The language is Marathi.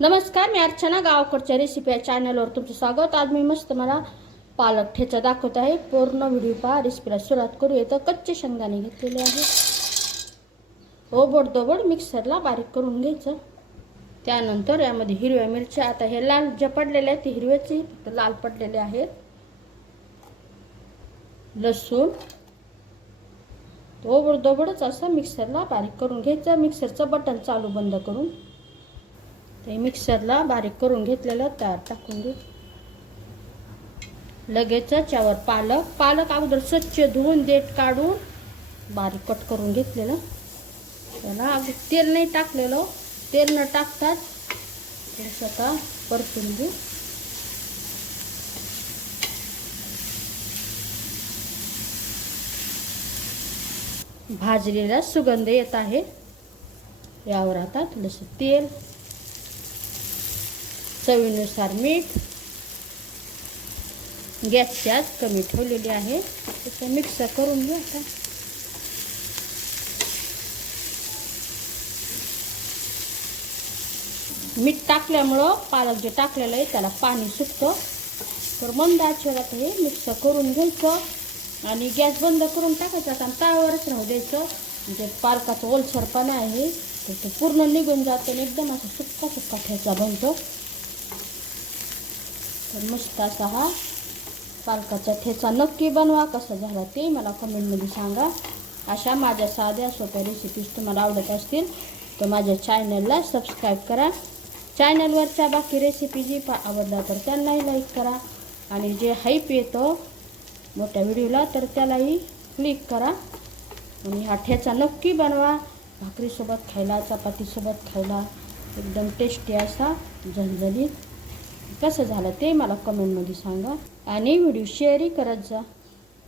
नमस्कार, मी अर्चना गावकडच्या रेसिपी या चॅनलवर तुमचं स्वागत. आज मी मस्त मला पालक ठेचा दाखवत आहे. पूर्ण व्हिडिओ पहा. रेसिपीला सुरुवात करू. येतं कच्चे शेंगदाणे घेतलेले आहे. ओबडधोबड मिक्सरला बारीक करून घ्यायचं. त्यानंतर यामध्ये हिरव्या मिरच्या, आता हे लाल जे पडलेले आहेत ते हिरव्याचे फक्त लाल पडलेले आहेत. लसूण ओबडधोबडच असं मिक्सरला बारीक करून घ्यायचं. मिक्सरचं बटन चालू बंद करून ते मिक्सरला बारीक करून घेतलेलं त्यात टाकून घेऊ. लगेच त्यावर पालक अगोदर स्वच्छ धुवून देठ काढून बारीक कट करून घेतलेलं. त्याला अगदी तेल नाही टाकलेलं. तेल न टाकताच आता परतून घेऊ. भाजलेला सुगंध येत आहे. यावर आता थोडंसं तेल, चवीनुसार मीठ, गॅसची आच कमी ठेवलेली आहे. त्याचं मिक्स करून घेऊ. आता मीठ टाकल्यामुळं पालक जे टाकलेलं आहे त्याला पाणी सुटतं. तर मंद आचेवर आता हे मिक्स करून घ्यायचं आणि गॅस बंद करून टाकायचं. आता तव्यावरच राहू द्यायचं. म्हणजे पालकाचं ओलसरपणा आहे तर ते पूर्ण निघून जातं आणि एकदम असं सुक्का सुक्का ठेचा बनतो. तर मस्त असा हा पालकाचा ठेचा नक्की बनवा. कसा झाला ते मला कमेंटमध्ये सांगा. अशा माझ्या साध्या सोप्या रेसिपीज तुम्हाला आवडत असतील तर माझ्या चॅनलला सबस्क्राईब करा. चॅनलवरच्या बाकी रेसिपी जी आवडल्या तर त्यांनाही लाईक करा आणि जे हाईप येतं मोठ्या व्हिडिओला तर त्यालाही क्लिक करा. आणि हा ठेचा नक्की बनवा. भाकरीसोबत खायला, चपातीसोबत खायला एकदम टेस्टी असा झणझणीत. कसं झालं ते मला कमेंटमध्ये सांगा आणि व्हिडिओ शेअरही करत जा.